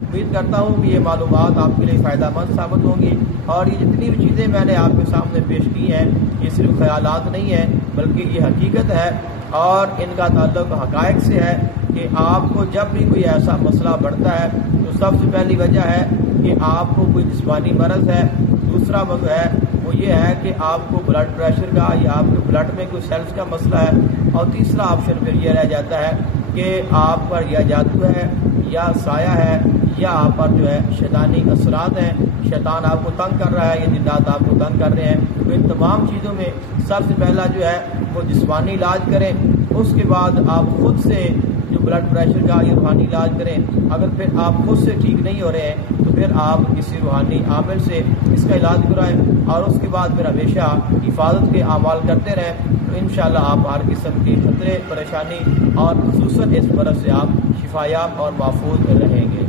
امید کرتا ہوں کہ یہ معلومات آپ کے لیے فائدہ مند ثابت ہوں گی، اور یہ جتنی بھی چیزیں میں نے آپ کے سامنے پیش کی ہیں یہ صرف خیالات نہیں ہیں بلکہ یہ حقیقت ہے، اور ان کا تعلق حقائق سے ہے کہ آپ کو جب بھی کوئی ایسا مسئلہ بڑھتا ہے تو سب سے پہلی وجہ ہے کہ آپ کو کوئی جسمانی مرض ہے، دوسرا وجہ ہے وہ یہ ہے کہ آپ کو بلڈ پریشر کا یا آپ کے بلڈ میں کوئی سیلز کا مسئلہ ہے، اور تیسرا آپشن پھر یہ رہ جاتا ہے کہ آپ پر یا جادو ہے یا سایہ ہے یا آپ پر جو ہے شیطانی اثرات ہیں، شیطان آپ کو تنگ کر رہا ہے یا جنات آپ کو تنگ کر رہے ہیں۔ تو ان تمام چیزوں میں سب سے پہلا جو ہے وہ جسمانی علاج کریں، اس کے بعد آپ خود سے جو بلڈ پریشر کا یا روحانی علاج کریں۔ اگر پھر آپ خود سے ٹھیک نہیں ہو رہے ہیں تو پھر آپ کسی روحانی عامل سے اس کا علاج کرائیں، اور اس کے بعد پھر ہمیشہ حفاظت کے اعمال کرتے رہیں، تو انشاءاللہ آپ ہر قسم کی خطرے پریشانی اور خصوصاً اس مرض سے آپ شفایاب اور محفوظ رہیں گے۔